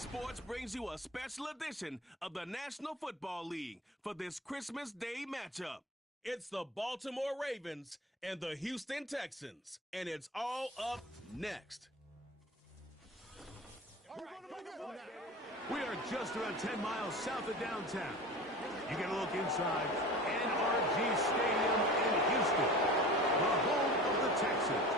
Sports brings you a special edition of the National Football League for this Christmas Day matchup. It's the Baltimore Ravens and the Houston Texans, and it's all up next. We are just around 10 miles south of downtown. You get a look inside NRG Stadium in Houston, the home of the Texans.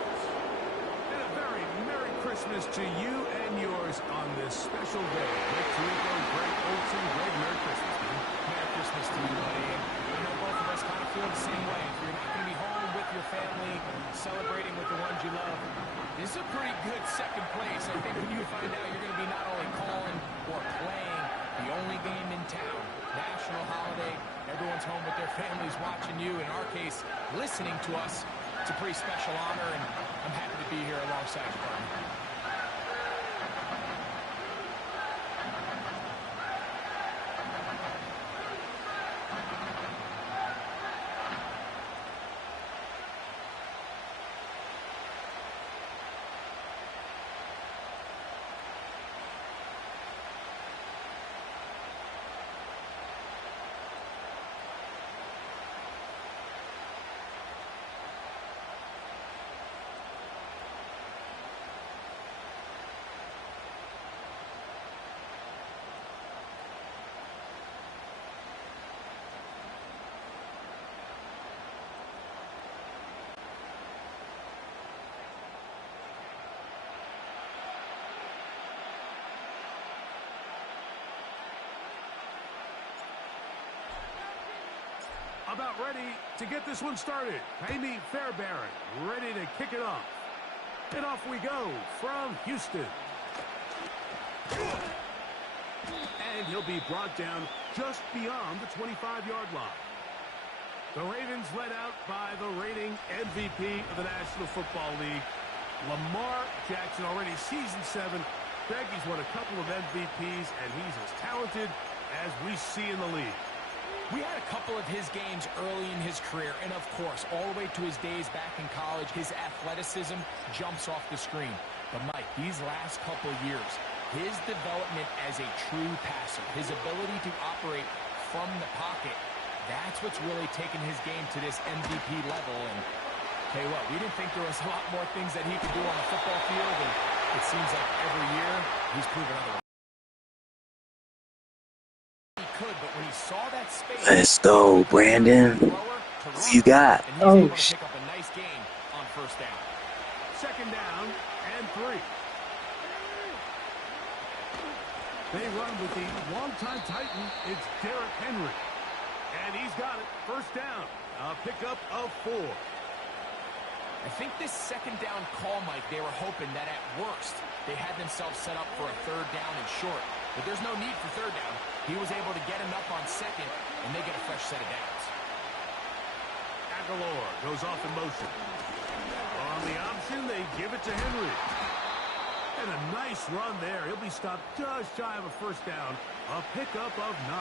And a very Merry Christmas to you and yours on this special day. Rick Tirico, Greg Olson. Greg, Merry Christmas, man. Merry Christmas to you, buddy. I know both of us kind of feel the same way. If you're not going to be home with your family, celebrating with the ones you love, this is a pretty good second place. I think when you find out you're going to be not only calling or playing the only game in town, national holiday, everyone's home with their families watching you, in our case, listening to us, it's a pretty special honor, and I'm happy to be here alongside you, Brian. About ready to get this one started. Amy Fairbairn ready to kick it off. And off we go from Houston. And he'll be brought down just beyond the 25-yard line. The Ravens led out by the reigning MVP of the National Football League, Lamar Jackson, already season 7. Greg, he's won a couple of MVPs, and he's as talented as we see in the league. We had a couple of his games early in his career, and of course, all the way to his days back in college, his athleticism jumps off the screen. But Mike, these last couple years, his development as a true passer, his ability to operate from the pocket, that's what's really taken his game to this MVP level. And tell you what, we didn't think there was a lot more things that he could do on the football field, and it seems like every year he's proven otherwise. But when he saw that space, let's go, Brandon. Who you got? Oh, shit. Pick up a nice gain on first down. Second down and 3. They run with the longtime Titan. It's Derrick Henry. And he's got it. First down. A pickup of 4. I think this second down call, Mike, they were hoping that at worst they had themselves set up for a third down and short. But there's no need for third down. He was able to get enough on second, and they get a fresh set of downs. Aguilar goes off in motion. On the option, they give it to Henry. And a nice run there. He'll be stopped just shy of a first down. A pickup of 9.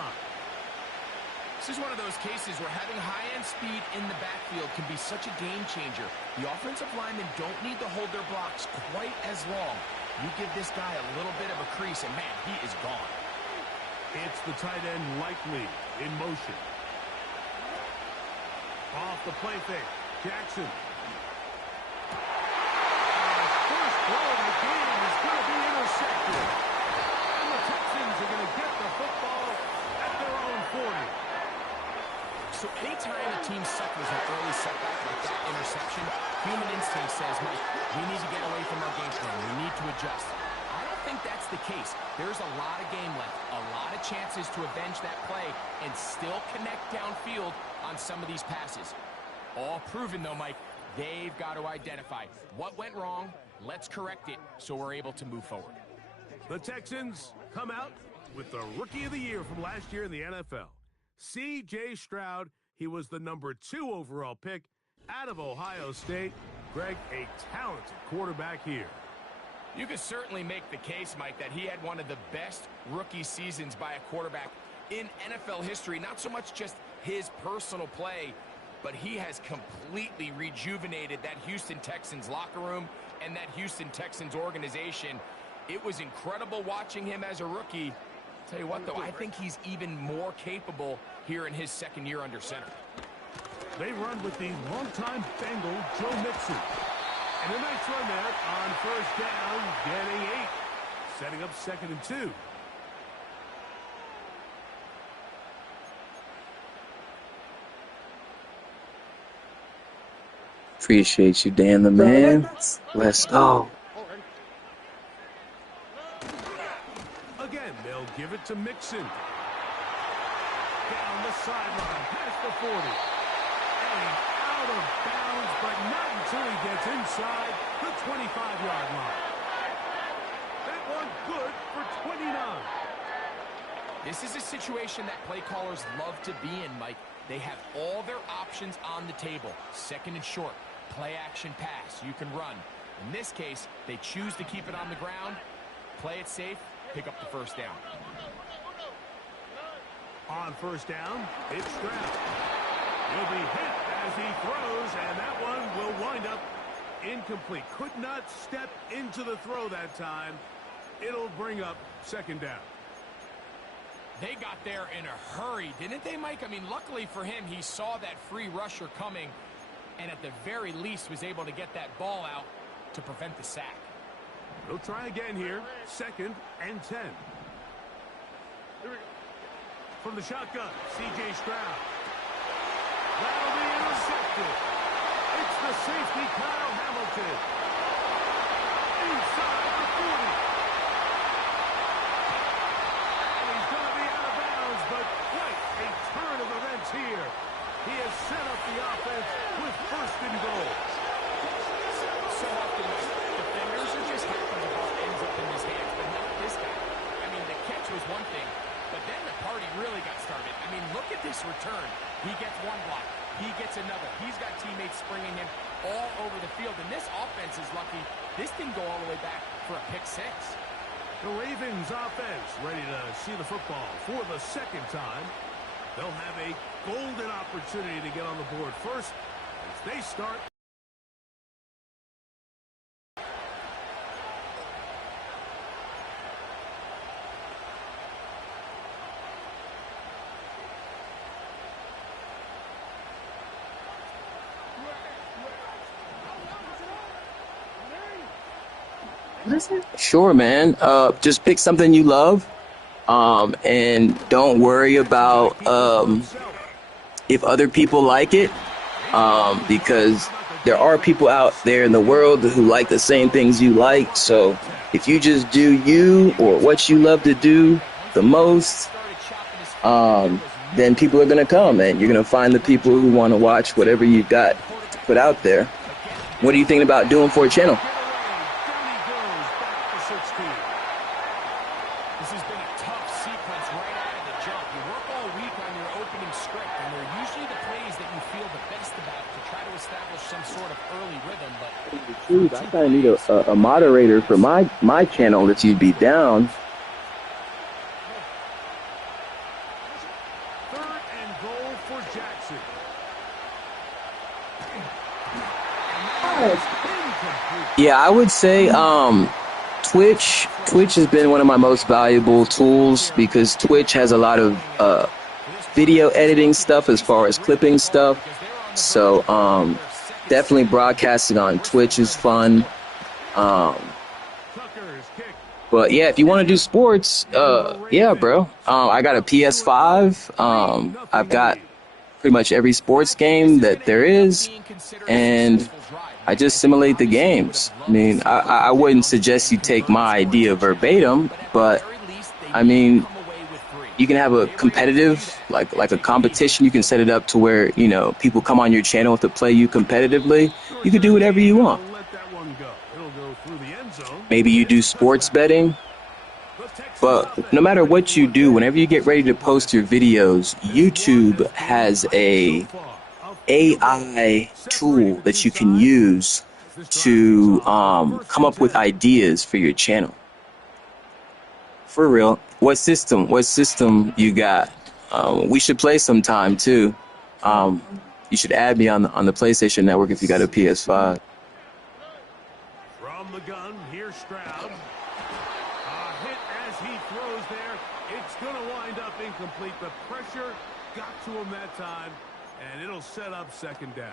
This is one of those cases where having high-end speed in the backfield can be such a game changer. The offensive linemen don't need to hold their blocks quite as long. You give this guy a little bit of a crease, and man, he is gone. It's the tight end Likely in motion. Off the play fake. Jackson. First throw of the game is going to be intercepted. And the Texans are going to get the football at their own 40. So anytime a team suffers an early setback like that interception, human instinct says, Mike, we need to get away from our game plan. We need to adjust. I don't think that's the case. There's a lot of game left, a lot of chances to avenge that play and still connect downfield on some of these passes. All proven, though, Mike, they've got to identify what went wrong, let's correct it so we're able to move forward. The Texans come out with the Rookie of the Year from last year in the NFL. C.J. Stroud, he was the number 2 overall pick out of Ohio State. Greg, a talented quarterback here. You could certainly make the case, Mike, that he had one of the best rookie seasons by a quarterback in NFL history. Not so much just his personal play, but he has completely rejuvenated that Houston Texans locker room and that Houston Texans organization. It was incredible watching him as a rookie. Tell you what, though, I think he's even more capable here in his second year under center. They run with the longtime Bengal, Joe Mixon. And a nice run there on first down, getting 8. Setting up 2nd and 2. Appreciate you, Dan the man. Let's go. Again, they'll give it to Mixon. Down the sideline, past the 40. And out of bounds, but not until he gets inside the 25-yard line. That one good for 29. This is a situation that play callers love to be in, Mike. They have all their options on the table. 2nd and short, play action pass. You can run. In this case, they choose to keep it on the ground, play it safe, pick up the first down. On first down, it's Stroud. He'll be hit as he throws, and that one will wind up incomplete. Could not step into the throw that time. It'll bring up 2nd down. They got there in a hurry, didn't they, Mike? I mean, luckily for him, he saw that free rusher coming and at the very least was able to get that ball out to prevent the sack. They'll try again here. 2nd and 10. From the shotgun, C.J. Stroud. That'll be intercepted. It's the safety, Kyle Hamilton. Inside the 40. And he's going to be out of bounds, but quite a turn of events here. He has set up the offense with 1st and goal. So often, defenders are just happy the ball ends up in his hands, but not this guy. I mean, the catch was one thing, but then the party really got started. I mean, look at this return. He gets one block. He gets another. He's got teammates springing him all over the field, and this offense is lucky. This didn't go all the way back for a pick 6. The Ravens offense ready to see the football for the 2nd time. They'll have a golden opportunity to get on the board first as they start. Sure, man. Just pick something you love, and don't worry about if other people like it, because there are people out there in the world who like the same things you like. So if you just do you or what you love to do the most, then people are going to come, and you're going to find the people who want to watch whatever you've got to put out there. What are you thinking about doing for a channel? I kind of need a moderator for my channel if you'd be down. 3rd and goal for Jackson. Yeah, I would say Twitch has been one of my most valuable tools because Twitch has a lot of video editing stuff as far as clipping stuff. So definitely broadcasting on Twitch is fun. But yeah, if you want to do sports, yeah, bro. I got a PS5. I've got pretty much every sports game that there is, and I just simulate the games. I mean, I wouldn't suggest you take my idea verbatim, but I mean, you can have a competitive, like a competition. You can set it up to where, you know, people come on your channel to play you competitively. You can do whatever you want. Maybe you do sports betting. But no matter what you do, whenever you get ready to post your videos, YouTube has a AI tool that you can use to come up with ideas for your channel. For real. What system you got? We should play sometime too. You should add me on the PlayStation Network if you got a PS5. From the gun, here's Stroud. going to wind up incomplete. The pressure got to him that time, and it'll set up second down.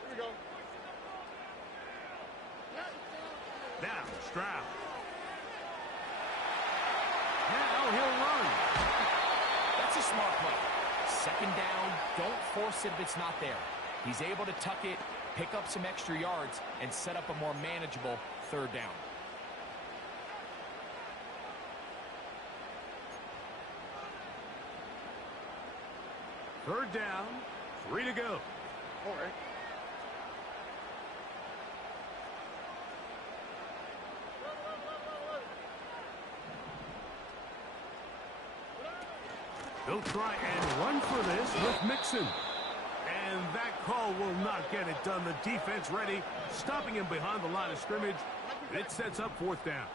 Here we go. Now, Stroud. Now he'll run. That's a smart play. Second down, don't force it if it's not there. He's able to tuck it, pick up some extra yards, and set up a more manageable third down. Third down, 3 to go. All right. They'll try and run for this with Mixon. And that call will not get it done. The defense ready, stopping him behind the line of scrimmage. It sets up fourth down.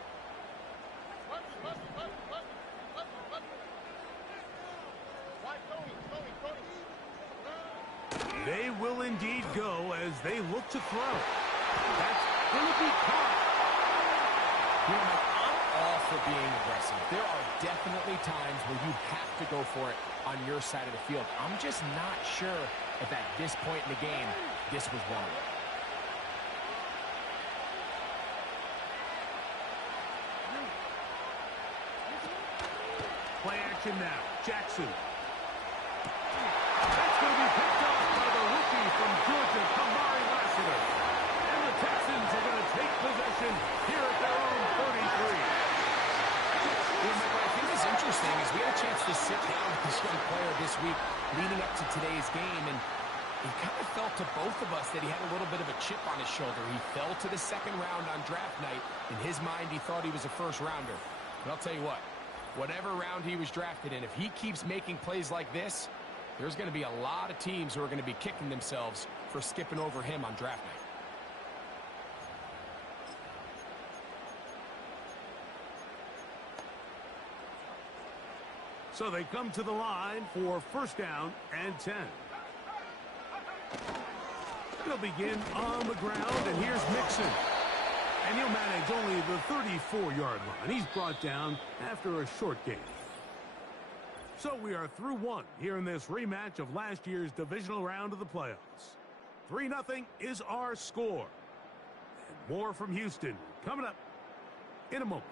They will indeed go as they look to throw. That's going to be caught. You know, Mike, I'm all for being aggressive. There are definitely times where you have to go for it on your side of the field. I'm just not sure if at this point in the game, this was one of them. Play action now. Jackson. That's going to be picked off by the rookie from Georgia, Kamari Lassiter. And the Texans are going to take possession here at their own 33. Well, Mike, what I think is interesting is we had a chance to sit down with this young player this week leading up to today's game, and it kind of felt to both of us that he had a little bit of a chip on his shoulder. He fell to the second round on draft night. In his mind, he thought he was a first rounder. But I'll tell you what, whatever round he was drafted in, if he keeps making plays like this, there's going to be a lot of teams who are going to be kicking themselves for skipping over him on draft night. So they come to the line for first down and 10. They'll begin on the ground, and here's Mixon. And he'll manage only the 34-yard line. He's brought down after a short gain. So we are through one here in this rematch of last year's divisional round of the playoffs. 3-0 is our score. And more from Houston coming up in a moment.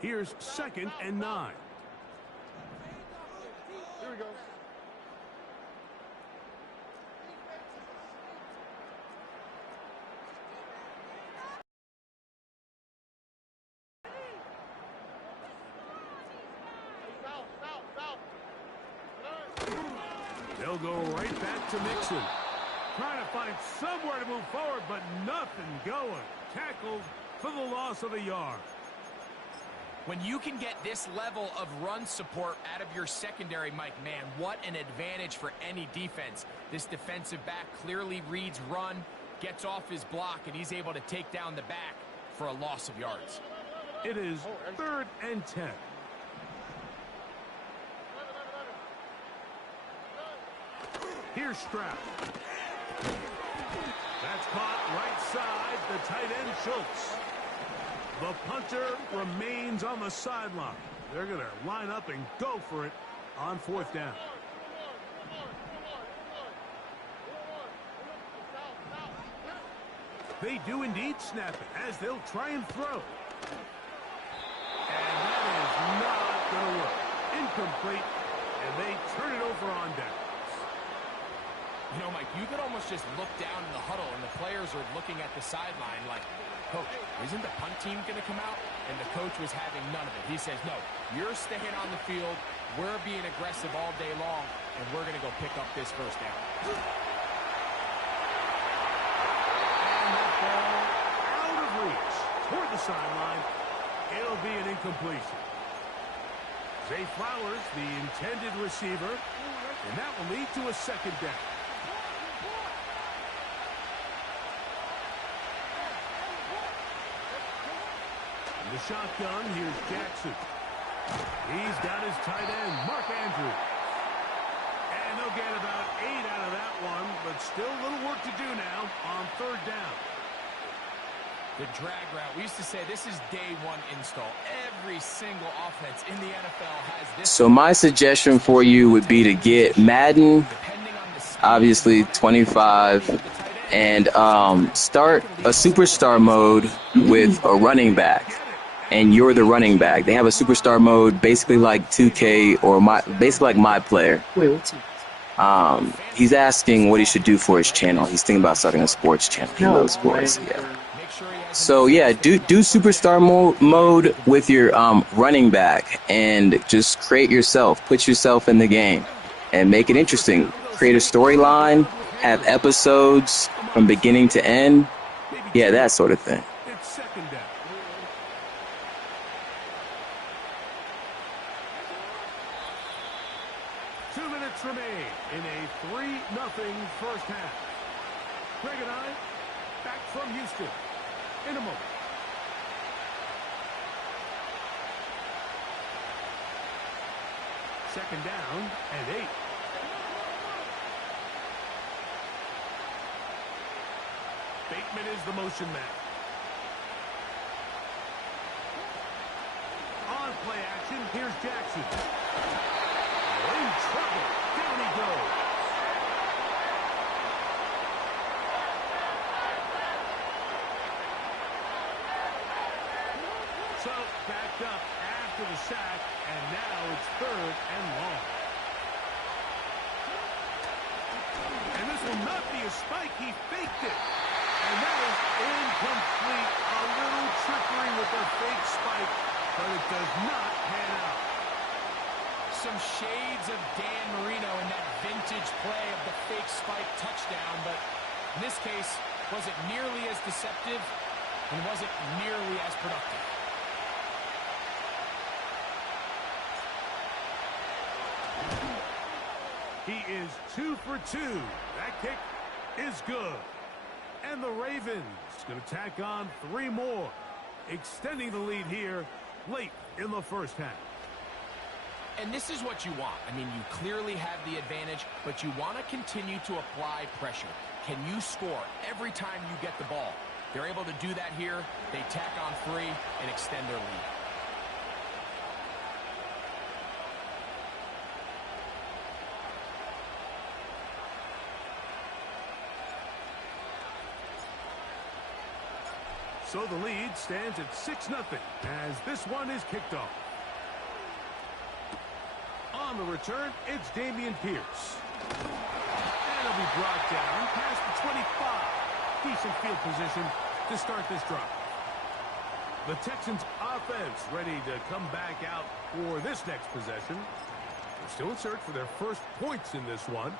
Here's 2nd and 9. Here we go. They'll go right back to Mixon. Trying to find somewhere to move forward, but nothing going. Tackled for the loss of a yard. When you can get this level of run support out of your secondary, Mike, man, what an advantage for any defense. This defensive back clearly reads run, gets off his block, and he's able to take down the back for a loss of yards. It is 3rd and 10. Here's Stroud. That's caught right side, the tight end Schultz. The punter remains on the sideline. They're going to line up and go for it on 4th down. They do indeed snap it as they'll try and throw. And that is not going to work. Incomplete, and they turn it over on downs. You know, Mike, you could almost just look down in the huddle, and the players are looking at the sideline like, Coach, isn't the punt team going to come out? And the coach was having none of it. He says, no, you're staying on the field. We're being aggressive all day long, and we're going to go pick up this first down. And that ball out of reach toward the sideline. It'll be an incompletion. Zay Flowers, the intended receiver, and that will lead to a second down. In the shotgun, here's Jackson. He's got his tight end, Mark Andrews. And they'll get about 8 out of that one, but still a little work to do now on third down. The drag route. We used to say this is day one install. Every single offense in the NFL has this. So my suggestion for you would be to get Madden, obviously 25, and start a superstar mode with a running back. And you're the running back. They have a superstar mode basically like 2K or basically like My Player. Wait, what's it? He's asking what he should do for his channel. He's thinking about starting a sports channel. He loves sports, yeah. So yeah, do superstar mode with your running back and just create yourself, put yourself in the game, and make it interesting. Create a storyline, have episodes from beginning to end, yeah, that sort of thing. It's second down. Remain in a 3-0 first half. Greg and I back from Houston in a moment. Second down and 8. Bateman is the motion man. On play action, here's Jackson. In trouble. Down he goes. So, backed up after the sack, and now it's third and long. And this will not be a spike. He faked it. And that is incomplete. A little trickery with the fake spike, but it does not pan out. Some shades of Dan Marino in that vintage play of the fake spike touchdown, but in this case, wasn't nearly as deceptive and wasn't nearly as productive. He is 2 for 2. That kick is good. And the Ravens going to tack on 3 more, extending the lead here late in the first half. And this is what you want. I mean, you clearly have the advantage, but you want to continue to apply pressure. Can you score every time you get the ball? They're able to do that here. They tack on 3 and extend their lead. So the lead stands at 6-0 as this one is kicked off. On the return, it's Dameon Pierce. And he'll be brought down past the 25. Decent field position to start this drive. The Texans offense ready to come back out for this next possession. They're still in search for their first points in this one,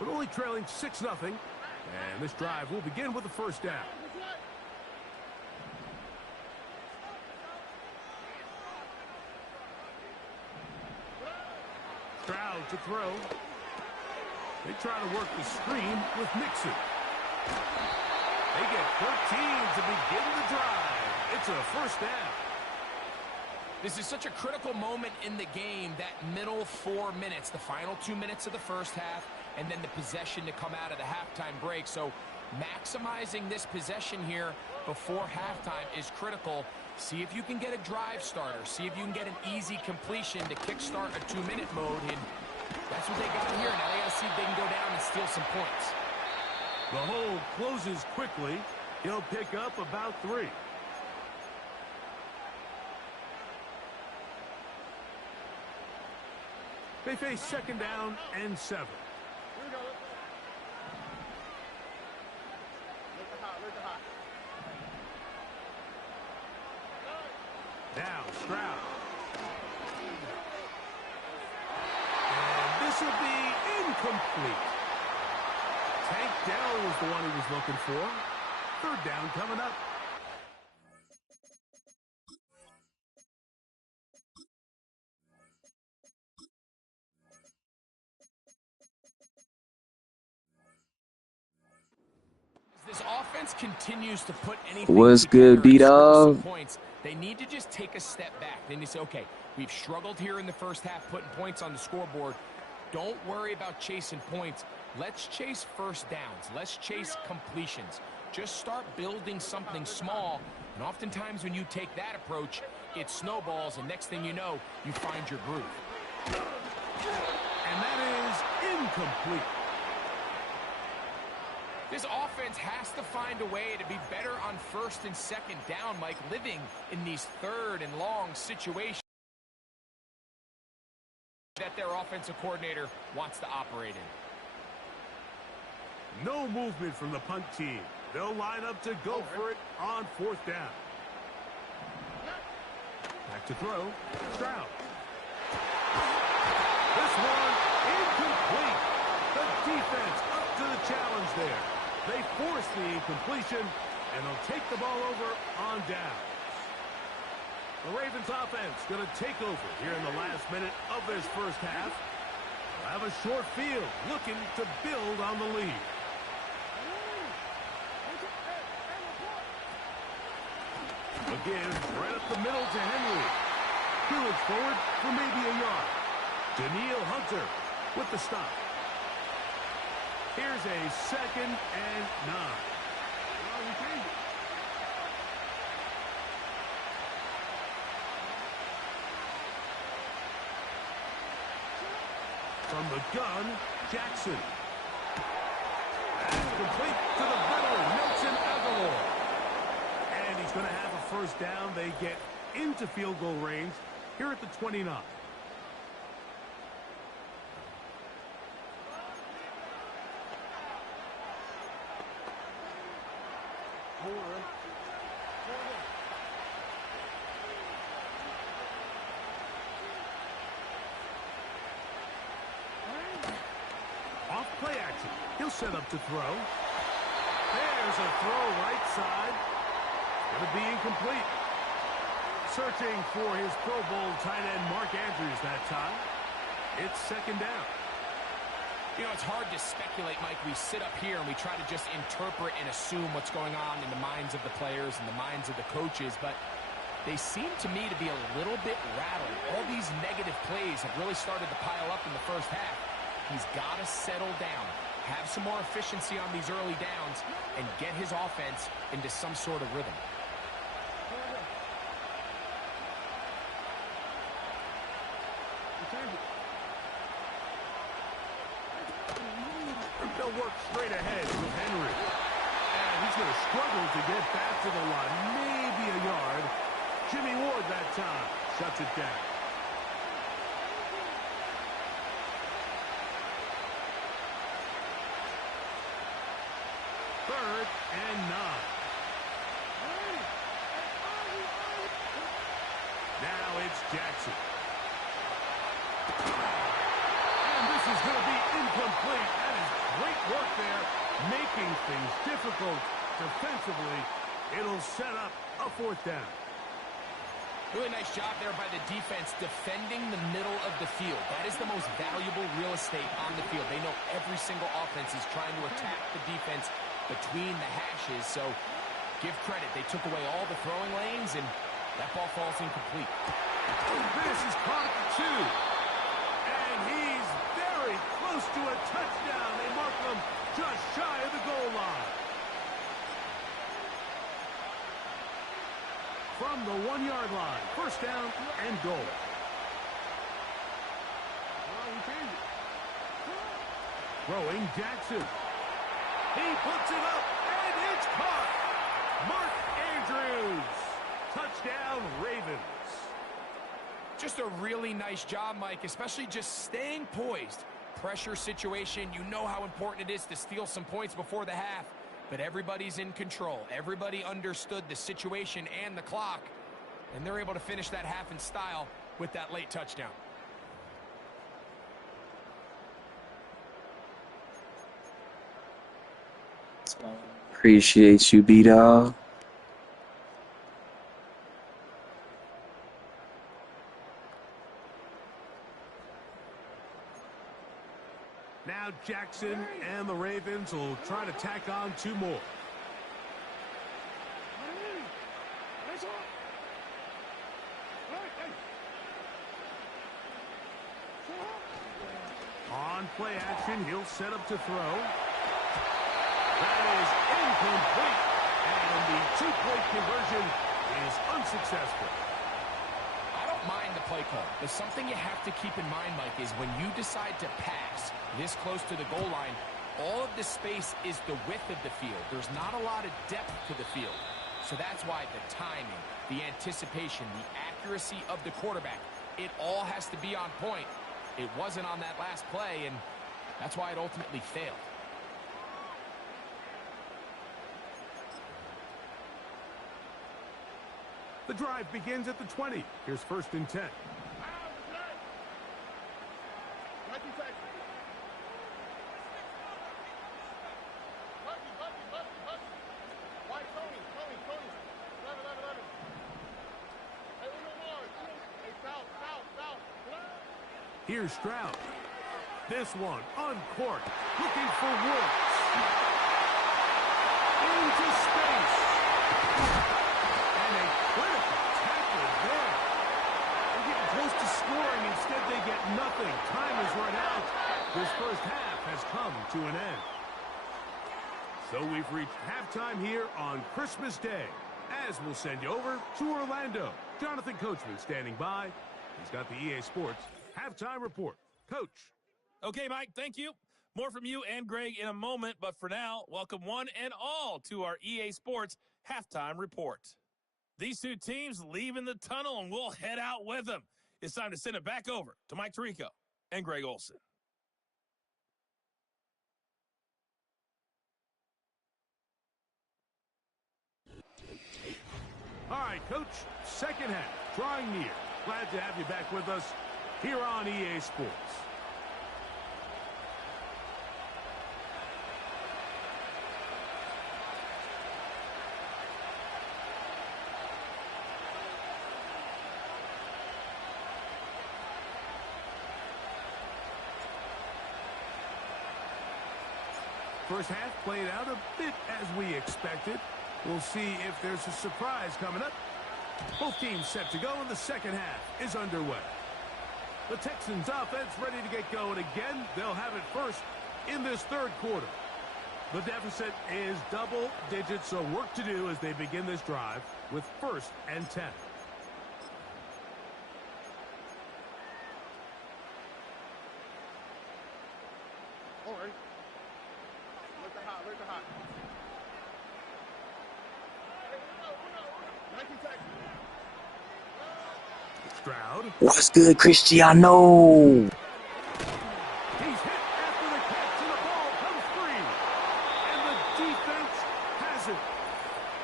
but only trailing 6-0. And this drive will begin with the first down. Stroud to throw. They try to work the screen with Mixon. They get 13 to begin the drive. It's a first down. This is such a critical moment in the game, that middle 4 minutes, the final 2 minutes of the first half, and then the possession to come out of the halftime break. So maximizing this possession here before halftime is critical. See if you can get a drive starter. See if you can get an easy completion to kickstart a 2-minute mode. And that's what they got here. Now they got to see if they can go down and steal some points. The hole closes quickly. He'll pick up about 3. They face second down and 7. Here we go. Look the hot, look the hot. Now Stroud. And this will be incomplete. Tank Dell was the one he was looking for. Third down coming up. defense continues to put anything What's together good, and score some B-Dog? points, they need to just take a step back. They need to say, okay, we've struggled here in the first half putting points on the scoreboard. Don't worry about chasing points. Let's chase first downs. Let's chase completions. Just start building something small. And oftentimes when you take that approach, it snowballs, and next thing you know, you find your groove. And that is incomplete. This offense has to find a way to be better on first and second down, Mike, living in these third and long situations that their offensive coordinator wants to operate in. No movement from the punt team. They'll line up to go for it on fourth down. Back to throw. Stroud. This one incomplete. The defense up to the challenge there. They force the incompletion, and they'll take the ball over on down. The Ravens offense going to take over here in the last minute of this first half. They'll have a short field looking to build on the lead. Again, right up the middle to Henry. He looks forward for maybe a yard. Daniil Hunter with the stop. Here's a 2nd and 9. From the gun, Jackson. And complete to the middle, Nelson Aguilar. And he's going to have a first down. They get into field goal range here at the 29. Off play action. He'll set up to throw. There's a throw right side. Going to be incomplete. Searching for his Pro Bowl tight end Mark Andrews that time. It's 2nd down. You know, it's hard to speculate, Mike. We sit up here and we try to just interpret and assume what's going on in the minds of the players and the minds of the coaches, but they seem to me to be a little bit rattled. All these negative plays have really started to pile up in the first half. He's got to settle down, have some more efficiency on these early downs, and get his offense into some sort of rhythm. They'll work straight ahead with Henry. And he's going to struggle to get back to the line. Maybe a yard. Jimmy Ward that time shuts it down. Third and 9. Now it's Jackson. And this is going to be incomplete. That is great work there, making things difficult defensively. It'll set up a fourth down. Really nice job there by the defense defending the middle of the field. That is the most valuable real estate on the field. They know every single offense is trying to attack the defense between the hashes. So give credit. They took away all the throwing lanes, and that ball falls incomplete. This is caught at 2. And he's very close to a touchdown. They mark him just shy of the goal line. From the 1-yard line, first down and goal. Throwing Jackson. He puts it up, and it's caught. Mark Andrews. Touchdown, Ravens. Just a really nice job, Mike, especially just staying poised. Pressure situation, you know how important it is to steal some points before the half, but everybody's in control. Everybody understood the situation and the clock, and they're able to finish that half in style with that late touchdown. Appreciate you, B-Dog. Now Jackson and the Ravens will try to tack on 2 more. On play action, he'll set up to throw. That is incomplete. And the two-point conversion is unsuccessful. I don't mind the play call, but something you have to keep in mind, Mike, is when you decide to pass this close to the goal line, all of the space is the width of the field. There's not a lot of depth to the field. So that's why the timing, the anticipation, the accuracy of the quarterback, it all has to be on point. It wasn't on that last play, and that's why it ultimately failed. The drive begins at the 20. Here's 1st and 10. Here's Stroud. This one uncorked, looking for Woods. Into space. And a critical tackle there. They're getting close to scoring. Instead, they get nothing. Time is run out. This first half has come to an end. So we've reached halftime here on Christmas Day, as we'll send you over to Orlando. Jonathan Coachman standing by. He's got the EA Sports halftime report. Coach. Okay, Mike, thank you. More from you and Greg in a moment, but for now, welcome one and all to our EA Sports halftime report. These two teams leaving the tunnel, and we'll head out with them. It's time to send it back over to Mike Tirico and Greg Olson. All right, Coach, second half, drawing near. Glad to have you back with us here on EA Sports. First half played out a bit as we expected. We'll see if there's a surprise coming up. Both teams set to go, and the second half is underway. The Texans offense ready to get going again. They'll have it first in this third quarter. The deficit is double digits, so work to do as they begin this drive with 1st and 10. All right. Let the hot, let the hot. Stroud. What's good, Cristiano? He's hit after the catch, and the ball comes free. And the defense has it.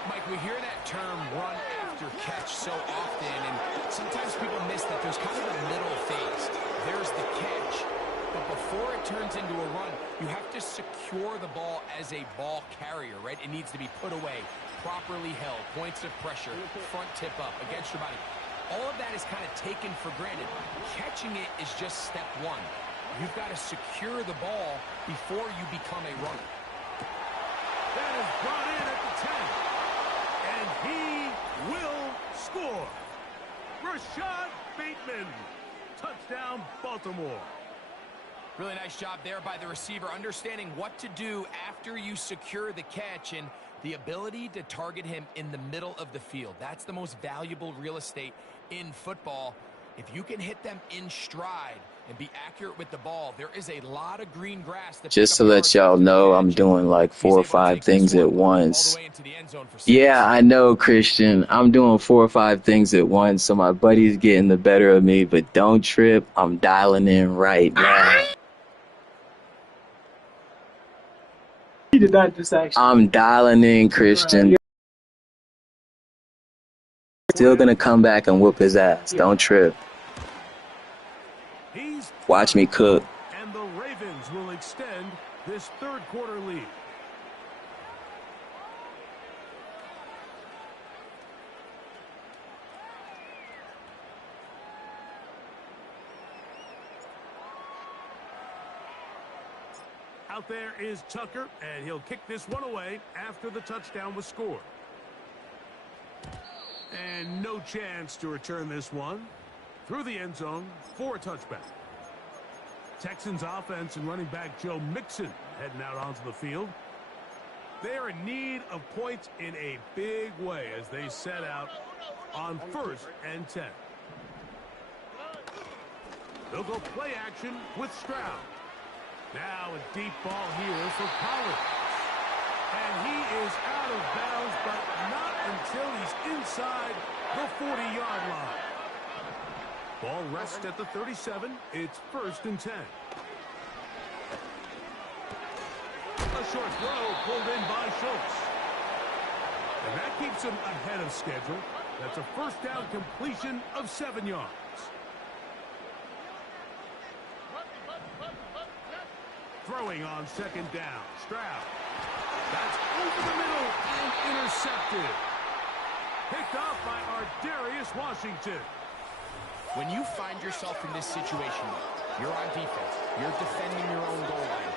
Mike, we hear that term run after catch so often, and sometimes people miss that there's kind of a middle phase. There's the catch, but before it turns into a run, you have to secure the ball as a ball carrier, right? It needs to be put away, properly held, points of pressure, front tip up, against your body. All of that is kind of taken for granted. Catching it is just step one. You've got to secure the ball before you become a runner. That is brought in at the 10. And he will score. Rashad Bateman. Touchdown, Baltimore. Really nice job there by the receiver, understanding what to do after you secure the catch and the ability to target him in the middle of the field. That's the most valuable real estate in football. If you can hit them in stride and be accurate with the ball, there is a lot of green grass. Just to let y'all know, I'm doing like 4 or 5 things at once. Yeah, I know, Christian. I'm doing 4 or 5 things at once, so my buddy's getting the better of me, but don't trip. I'm dialing in right now. He did not just actually. I'm dialing in, Christian. Still gonna come back and whoop his ass. Don't trip. Watch me cook. And the Ravens will extend this third quarter lead. Out there is Tucker, and he'll kick this one away after the touchdown was scored. And no chance to return this one through the end zone for a touchback. Texans offense and running back Joe Mixon heading out onto the field. They are in need of points in a big way as they set out on 1st and 10. They'll go play action with Stroud. Now a deep ball here for Collins. And he is out of bounds, but not until he's inside the 40-yard line. Ball rests at the 37. It's 1st and 10. A short throw pulled in by Schultz. And that keeps him ahead of schedule. That's a 1st down completion of 7 yards. Throwing on 2nd down. Stroud. That's over the middle and intercepted. Picked off by Darius Washington. When you find yourself in this situation, you're on defense, you're defending your own goal line,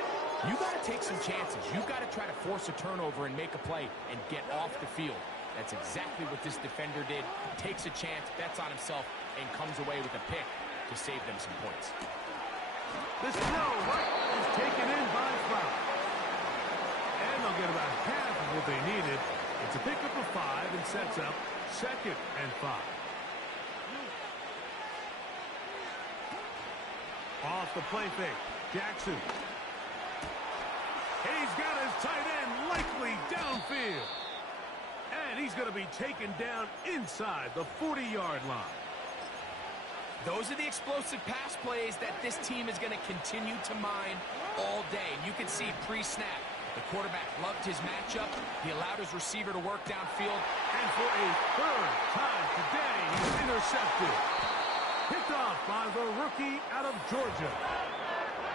you got to take some chances. You got to try to force a turnover and make a play and get off the field. That's exactly what this defender did. Takes a chance, bets on himself, and comes away with a pick to save them some points. This throw is taken in by Flower. And they'll get about half of what they needed. It's a pickup of 5 and sets up 2nd and 5. Off the play fake, Jackson. He's got his tight end likely downfield. And he's going to be taken down inside the 40-yard line. Those are the explosive pass plays that this team is going to continue to mine all day. And you can see pre-snap, the quarterback loved his matchup. He allowed his receiver to work downfield. And for a 3rd time today, he's intercepted. Picked off by the rookie out of Georgia.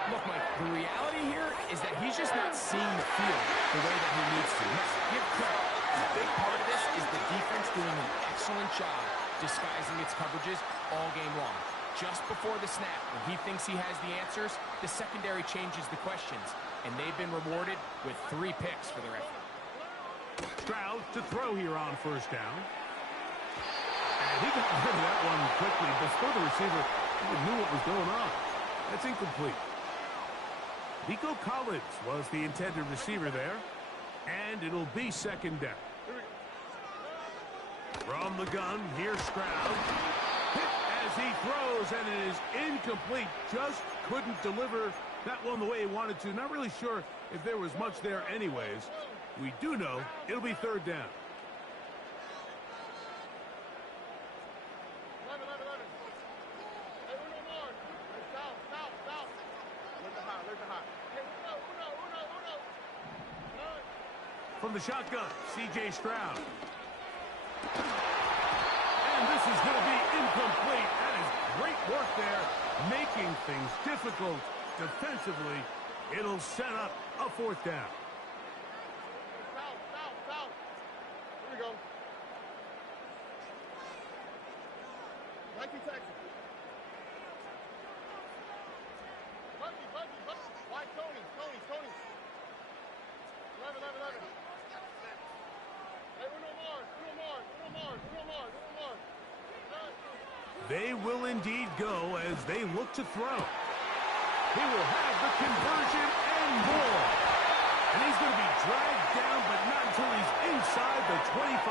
Look, Mike, the reality here is that he's just not seeing the field the way that he needs to. Let's give credit. A big part of this is the defense doing an excellent job disguising its coverages all game long. Just before the snap, when he thinks he has the answers, the secondary changes the questions, and they've been rewarded with 3 picks for their effort. Stroud to throw here on 1st down. And he got rid of that one quickly before the receiver even knew what was going on. That's incomplete. Nico Collins was the intended receiver there. And it'll be 2nd down. From the gun, here's Stroud. Hit as he throws, and it is incomplete. Just couldn't deliver that one the way he wanted to. Not really sure if there was much there anyways. We do know it'll be 3rd down. From the shotgun, C.J. Stroud. And this is going to be incomplete. That is great work there, making things difficult defensively. It'll set up a 4th down. Here we go. Nike Texans. Buggy. Why Tony? 11. Hey, Uno Mars. They will indeed go as they look to throw. He will have the conversion and more. And he's going to be dragged down, but not until he's inside the 25.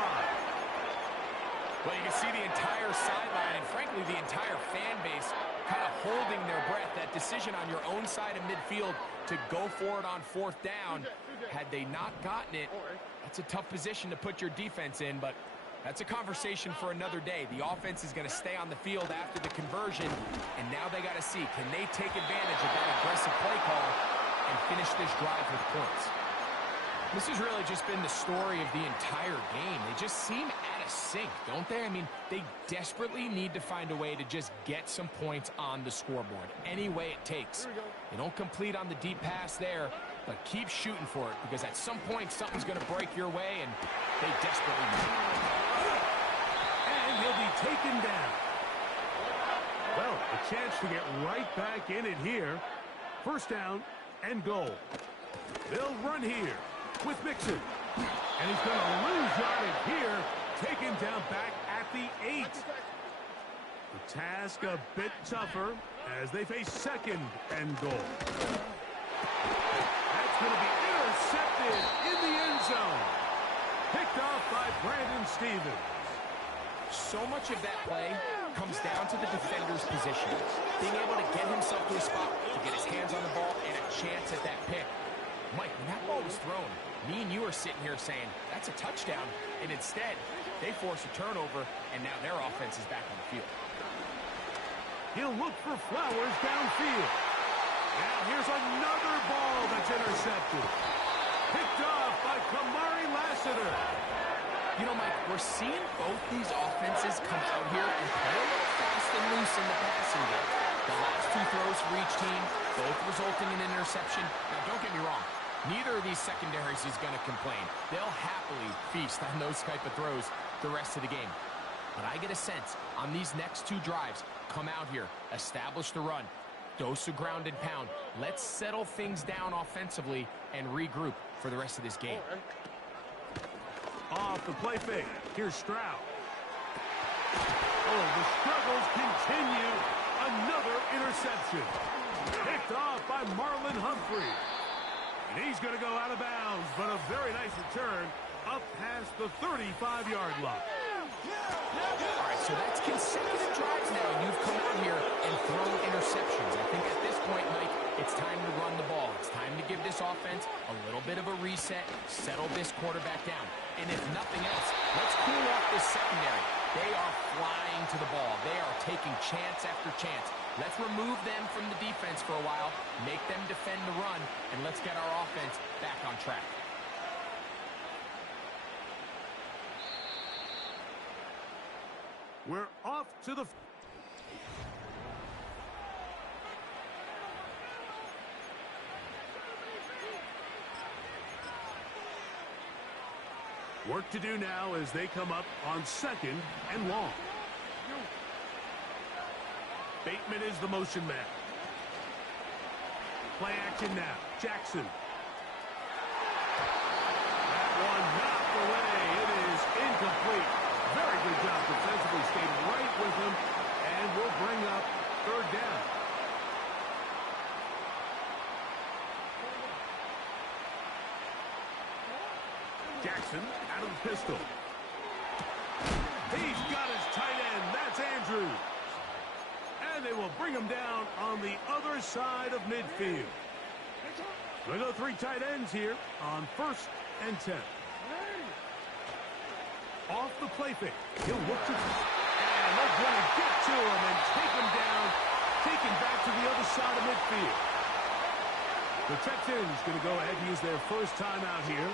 Well, you can see the entire sideline and, frankly, the entire fan base kind of holding their breath. That decision on your own side of midfield to go for it on 4th down, had they not gotten it, that's a tough position to put your defense in, but that's a conversation for another day. The offense is going to stay on the field after the conversion, and now they got to see, can they take advantage of that aggressive play call and finish this drive with points? This has really just been the story of the entire game. They just seem out of sync, don't they? I mean, they desperately need to find a way to just get some points on the scoreboard, any way it takes. They don't complete on the deep pass there, but keep shooting for it, because at some point something's going to break your way, and they desperately need it. And he'll be taken down. Well, a chance to get right back in it here. 1st down and goal. They'll run here with Mixon. And he's going to lose yardage here. Taken down back at the 8. The task a bit tougher as they face second and goal. That's going to be intercepted in the end zone. Picked off by Brandon Stevens. So much of that play comes down to the defender's position. Being able to get himself to a spot to get his hands on the ball and a chance at that pick. Mike, when that ball was thrown, me and you are sitting here saying, that's a touchdown. And instead, they force a turnover, and now their offense is back on the field. He'll look for Flowers downfield. Now here's another ball that's intercepted. Picked off by Kamari Lassiter. You know, Mike, we're seeing both these offenses come out here and play a little fast and loose in the passing game. The last two throws for each team, both resulting in an interception. Now, don't get me wrong. Neither of these secondaries is going to complain. They'll happily feast on those type of throws the rest of the game. But I get a sense on these next two drives, come out here, establish the run, dose of ground and pound. Let's settle things down offensively and regroup for the rest of this game. Off the play fake. Here's Stroud. Oh, the struggles continue. Another interception. Picked off by Marlon Humphrey. And he's going to go out of bounds, but a very nice return up past the 35-yard line. All right, so that's consecutive drives now. You've come out here and thrown interceptions. I think at this point, Mike, it's time to run the ball. It's time to give this offense a little bit of a reset, settle this quarterback down. And if nothing else, let's cool off this secondary. They are flying to the ball. They are taking chance after chance. Let's remove them from the defense for a while, make them defend the run, and let's get our offense back on track. We're off to the... Work to do now as they come up on second and long. Bateman is the motion man. Play action now. Jackson. That one knocked away. It is incomplete. Very good job defensively. Stayed right with him and will bring up third down. Jackson out of the pistol. He's got his tight end. That's Andrews. And they will bring him down on the other side of midfield. We'll go three tight ends here on 1st and 10. Off the play fake. He'll look to... And they're going to get to him and take him down. Take him back to the other side of midfield. The Texans going to go ahead and use their first timeout here.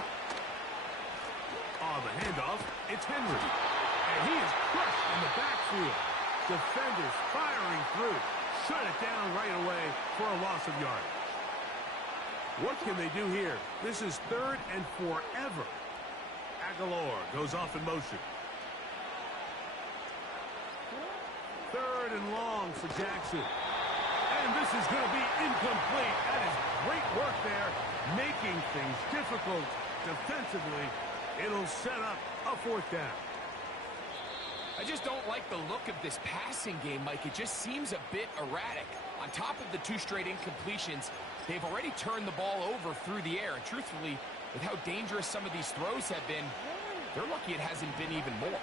On the handoff, it's Henry. And he is crushed in the backfield. Defenders firing through. Shut it down right away for a loss of yardage. What can they do here? This is 3rd and forever. Aguilar goes off in motion. 3rd and long for Jackson. And this is going to be incomplete. That is great work there, making things difficult defensively. It'll set up a 4th down. I just don't like the look of this passing game, Mike. It just seems a bit erratic. On top of the 2 straight incompletions, they've already turned the ball over through the air. And truthfully, with how dangerous some of these throws have been, they're lucky it hasn't been even more.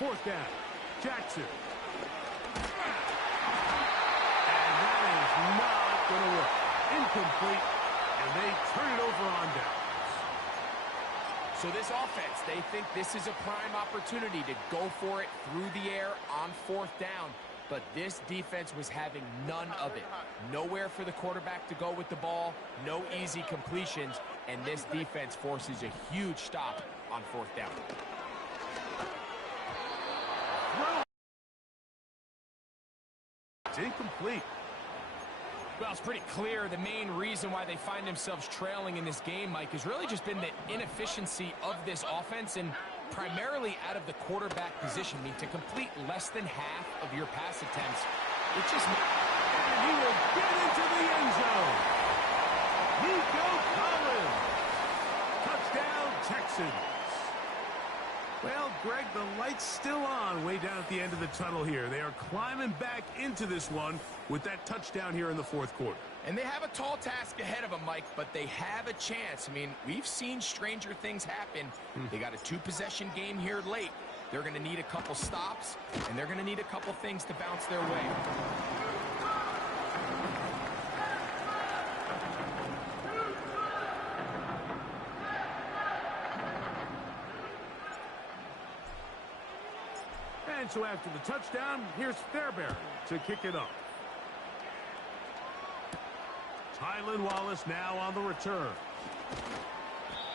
4th down. Jackson. And that is not going to work. Incomplete. And they turn it over on down. So this offense, they think this is a prime opportunity to go for it through the air on 4th down. But this defense was having none of it. Nowhere for the quarterback to go with the ball, no easy completions, and this defense forces a huge stop on 4th down. It's incomplete. Well, it's pretty clear the main reason why they find themselves trailing in this game, Mike, has really just been the inefficiency of this offense and primarily out of the quarterback position. I mean, to complete less than half of your pass attempts, it just... And he will get into the end zone. Nico Collins. Touchdown, Texans. Well, Greg, the light's still on way down at the end of the tunnel here. They are climbing back into this one with that touchdown here in the fourth quarter. And they have a tall task ahead of them, Mike, but they have a chance. I mean, we've seen stranger things happen. They got a two-possession game here late. They're going to need a couple stops, and they're going to need a couple things to bounce their way. And so after the touchdown, here's Fairbairn to kick it off. Tylan Wallace now on the return.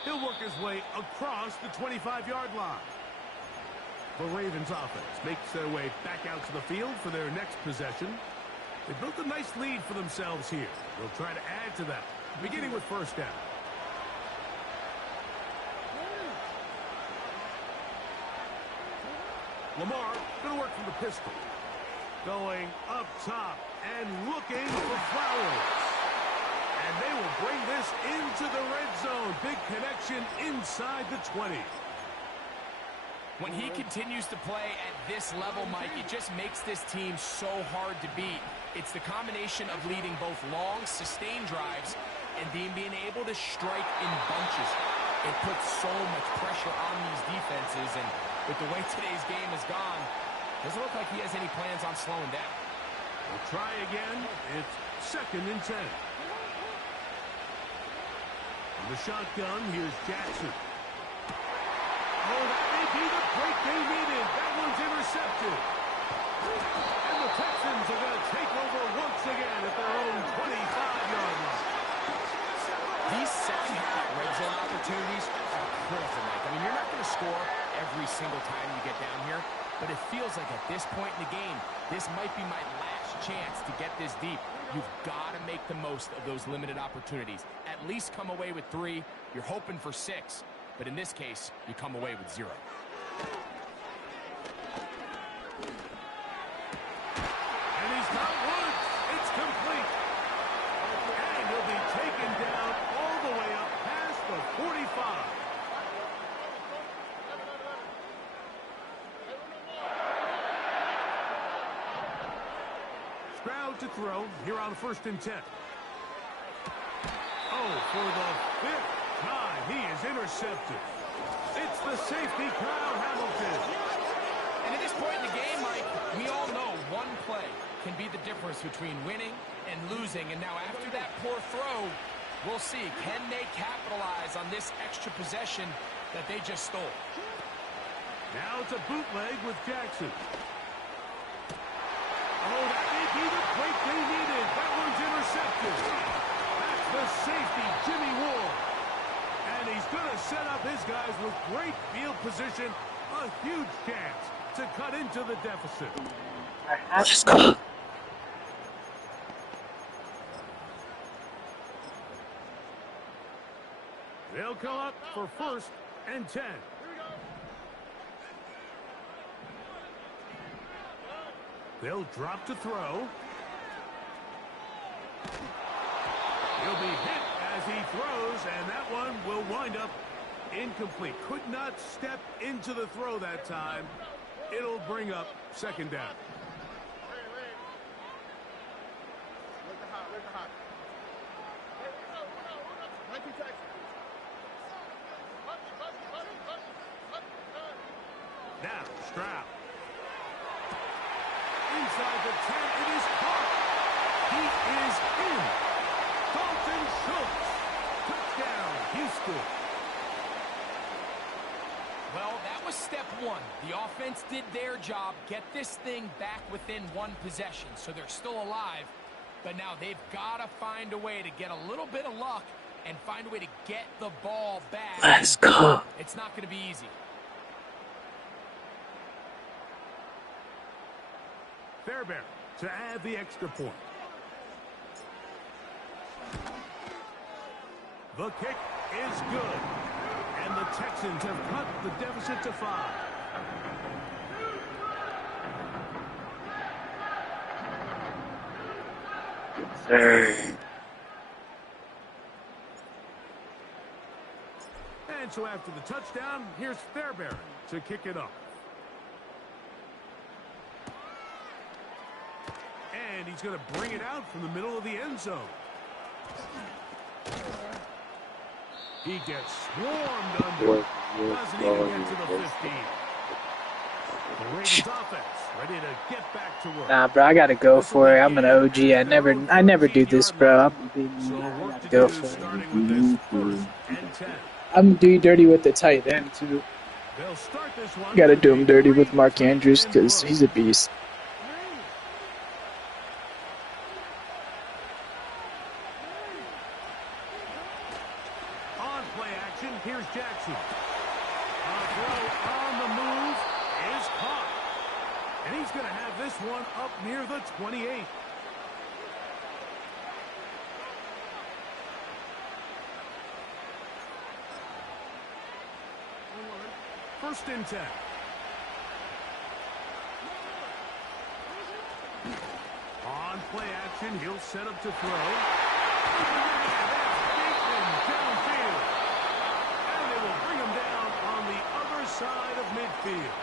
He'll work his way across the 25-yard line. The Ravens offense makes their way back out to the field for their next possession. They built a nice lead for themselves here. They'll try to add to that, beginning with first down. Lamar going to work from the pistol. Going up top and looking for Flowers. And they will bring this into the red zone. Big connection inside the 20. When he continues to play at this level, Mike, it just makes this team so hard to beat. It's the combination of leading both long, sustained drives and being able to strike in bunches. It puts so much pressure on these defenses, and with the way today's game has gone, doesn't look like he has any plans on slowing down. We'll try again. It's 2nd and 10. From the shotgun, here's Jackson. Oh, that may be the break they needed. That one's intercepted. And the Texans are going to take over once again at their own 25-yard line. These second-half red zone opportunities are critical, Mike. I mean, you're not going to score every single time you get down here, but it feels like at this point in the game, this might be my last chance to get this deep. You've got to make the most of those limited opportunities. At least come away with 3. You're hoping for 6, but in this case, you come away with 0. And he's got Woods. It's complete. And he'll be taken down all the way up past the 45. Stroud to throw here on 1st and 10. Oh, for the 5th time, he is intercepted. It's the safety, Kyle Hamilton. And at this point in the game, Mike, we all know one play can be the difference between winning and losing. And now after that poor throw, we'll see, can they capitalize on this extra possession that they just stole? Now it's a bootleg with Jackson. Oh, that may be the break they needed. That one's intercepted. That's the safety, Jimmy Ward. And he's going to set up his guys with great field position. A huge chance to cut into the deficit. Let's go. They'll come up for 1st and 10. They'll drop to throw. He'll be hit as he throws, and that one will wind up incomplete. Could not step into the throw that time. It'll bring up 2nd down. Now, Stroud. Inside the 10, it is caught. He is in. Dalton Schultz. Touchdown, Houston. Well, that was step 1. The offense did their job, get this thing back within 1 possession, so they're still alive. But now they've got to find a way to get a little bit of luck and find a way to get the ball back. Let's go. It's not going to be easy. Fairbairn to add the extra point. The kick is good. And the Texans have cut the deficit to 5. Sir. And And so after the touchdown, here's Fairbairn to kick it off. And he's going to bring it out from the middle of the end zone. He gets swarmed under. Doesn't even get to the 15. The Ravens offense ready to get back to work. Nah, bro, I gotta go for it. I'm an OG. I never do this, bro. I gotta go for it. I'm gonna do you dirty with the tight end too. Gotta do him dirty with Mark Andrews because he's a beast. On play action, here's Jackson. A throw on the move is caught. And he's going to have this one up near the 28. First and 10. On play action, he'll set up to throw. Downfield. And they will bring him down on the other side of midfield.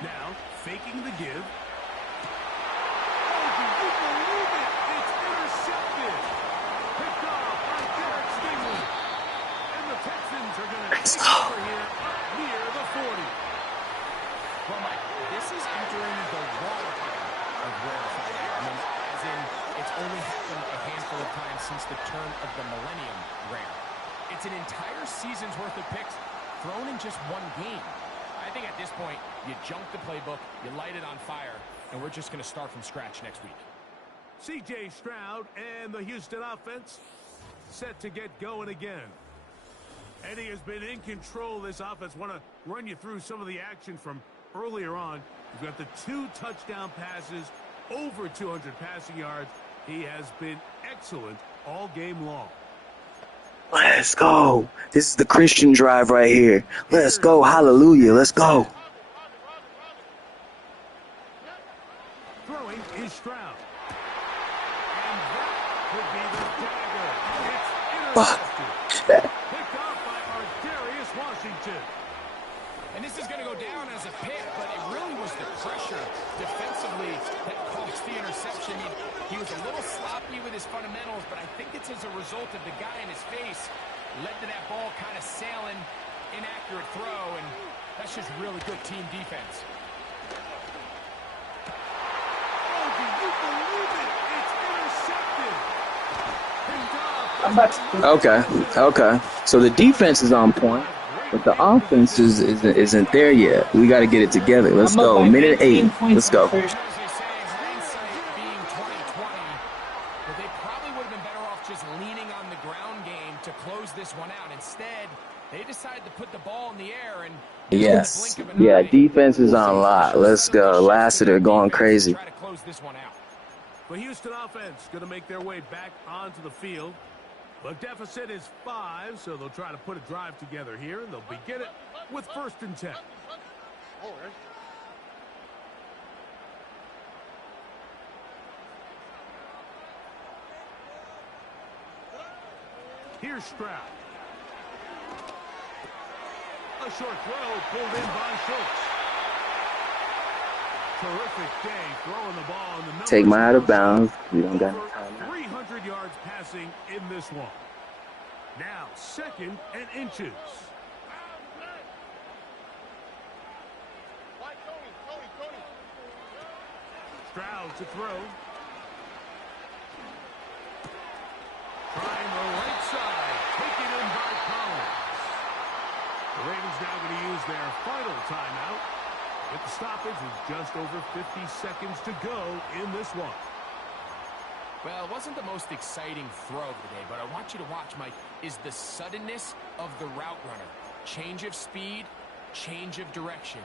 Now, faking the give. Oh, do you believe it? It's intercepted. Picked off by Derek Stingley. And the Texans are going to take over here up near the 40. Well, Mike, this is entering the wrong time of rarefied air. I mean, as in, it's only happened a handful of times since the turn of the millennium rare. It's an entire season's worth of picks thrown in just one game. I think at this point, you junk the playbook, you light it on fire, and we're just going to start from scratch next week. C.J. Stroud and the Houston offense set to get going again. Eddie has been in control of this offense. Want to run you through some of the action from earlier on. You've got the 2 touchdown passes, over 200 passing yards. He has been excellent all game long. Let's go. This is the Christian drive right here. Let's go. Hallelujah. Let's go. Throwing is Stroud. And that could be the dagger. It's intercepted. Picked off by Ardarius Washington. And this is going to go down as a pick, but it really was the pressure defensively that caused the interception. I mean, he was a little sloppy with his fundamentals, but I think it's as a result of the guy in his face led to that ball kind of sailing, inaccurate throw, and that's just really good team defense. Oh, do you believe it? It's intercepted. Okay. So the defense is on point, but the offense isn't there yet. We got to get it together. Let's go. Minute 8. Let's go. As they say, hindsight being 2020, but they probably would have been better off just leaning on the ground game to close this one out. Instead, they decided to put the ball in the air and Yes. Yeah, defense is on lock. Let's go. Lassiter going crazy. Try to close this one out. The Houston offense going to make their way back onto the field. The deficit is 5, so they'll try to put a drive together here, and they'll begin it with first and 10. Here's Stroud. A short throw pulled in by Schultz. Terrific day throwing the ball in the numbers. Take my out of bounds. We don't got time now. 300 yards passing in this one. Now, 2nd and inches. Stroud to throw. Trying the right side. Taken in by Collins. The Ravens now going to use their final timeout. With the stoppage with just over 50 seconds to go in this one. Well, it wasn't the most exciting throw of the day, but I want you to watch, Mike, is the suddenness of the route runner. Change of speed, change of direction.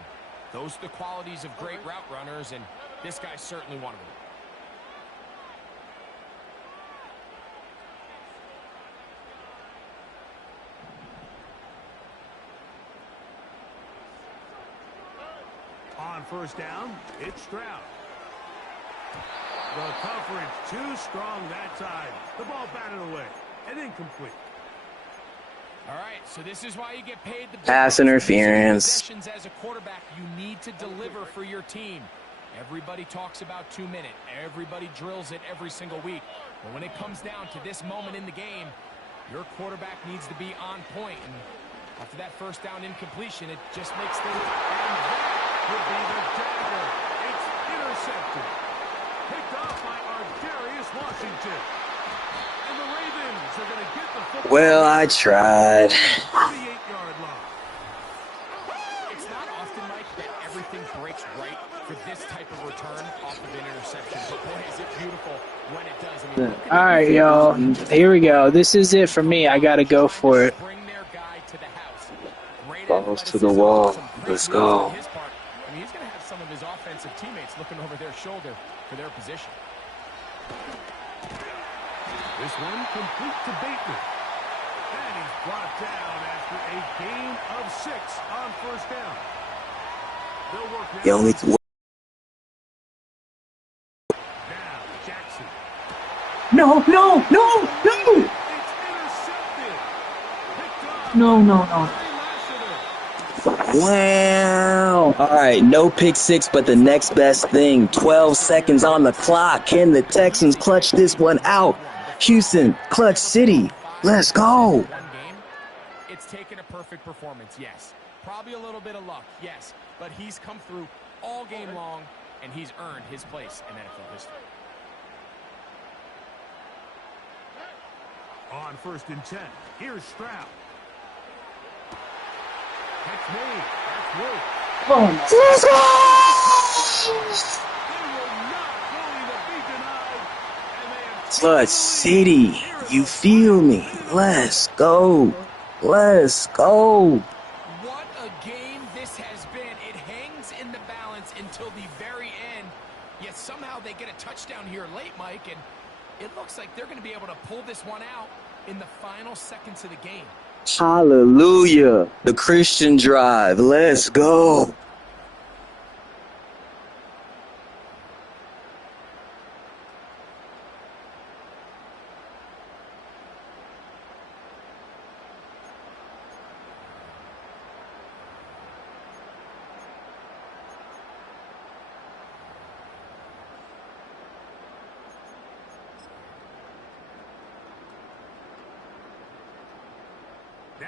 Those are the qualities of great route runners, and this guy's certainly one of them. On first down, it's Stroud. The coverage too strong that time. The ball batted away and incomplete. All right, so this is why you get paid the Pass interference. As a quarterback, you need to deliver for your team. Everybody talks about 2 minutes. Everybody drills it every single week. But when it comes down to this moment in the game, your quarterback needs to be on point. And after that first down incompletion, it just makes things... And that would be the dagger. It's intercepted. Picked off by Darius Washington. And the Ravens are going to get the football. Well, I tried. 38-yard line. It's not often, Mike, that everything breaks right for this type of return off of an interception. But boy, is it beautiful when it does. I mean, All right, y'all. Here we go. This is it for me. I got to go for it. bring their guy to the house. Great Balls to the athleticism, wall. some great Let's moves go. on his part. I mean, he's going to have some of his offensive teammates looking over their shoulder for their position. This one complete to Bateman. And he's brought down after a gain of 6 on first down. They'll work now. You only Now, Jackson. No. It's intercepted. Picked off No. by Lassiter. Wow. All right, no pick six, but the next best thing. 12 seconds on the clock. Can the Texans clutch this one out? Houston, clutch city. Let's go. One game, it's taken a perfect performance, yes. Probably a little bit of luck, yes. But he's come through all game long, and he's earned his place in NFL history. On 1st and 10, here's Stroud. Catch made. That's Wolf. Let's go. They will not going to be denied. And they have Clutch city. You feel me? Let's go. Let's go. What a game this has been. It hangs in the balance until the very end. Yet somehow they get a touchdown here late, Mike, and it looks like they're going to be able to pull this one out in the final seconds of the game. Hallelujah. The Christian drive. Let's go.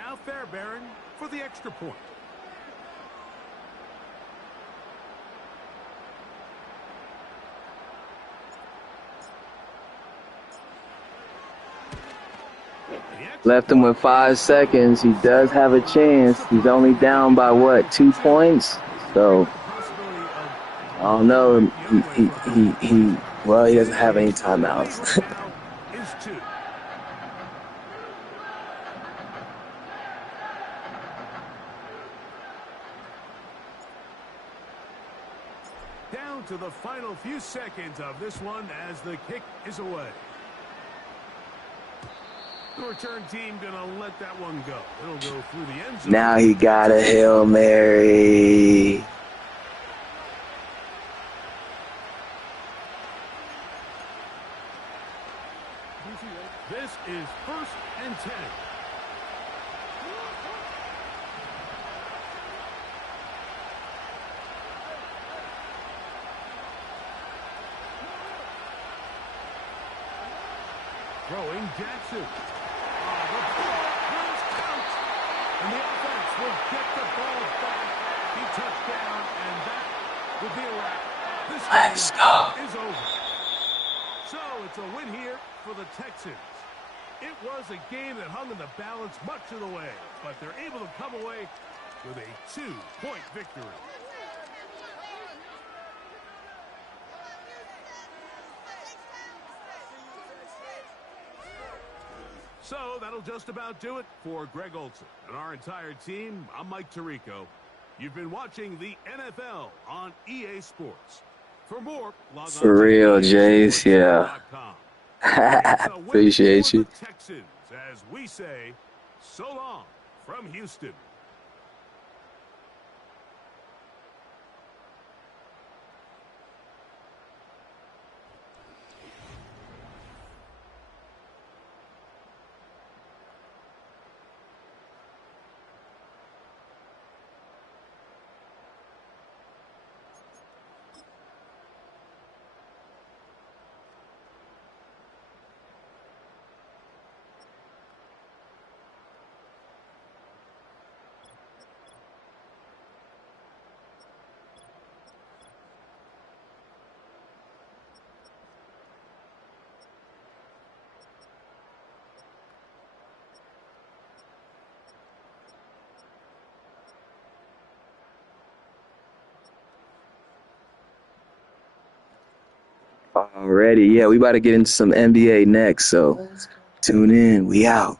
now Fairbairn for the extra point. Left him with 5 seconds. He does have a chance. He's only down by what, 2 points? So I don't know. Well, he doesn't have any timeouts. Is 2. Down to the final few seconds of this one as the kick is away. The return team gonna let that one go. It'll go through the end zone. Now he got a Hail Mary. This is 1st and 10. Throwing Jackson. The ball will count. And the offense will get the ball back. He touched down, and that will be a wrap. This Let's game go. is over. So it's a win here for the Texans. It was a game that hung in the balance much of the way, but they're able to come away with a 2-point victory. So that'll just about do it for Greg Olson and our entire team. I'm Mike Tirico. You've been watching the NFL on EA Sports. For more, log on For real, Jace, yeah. Appreciate you. Texans, as we say, so long from Houston. Alrighty, yeah, we about to get into some NBA next, so tune in. We out.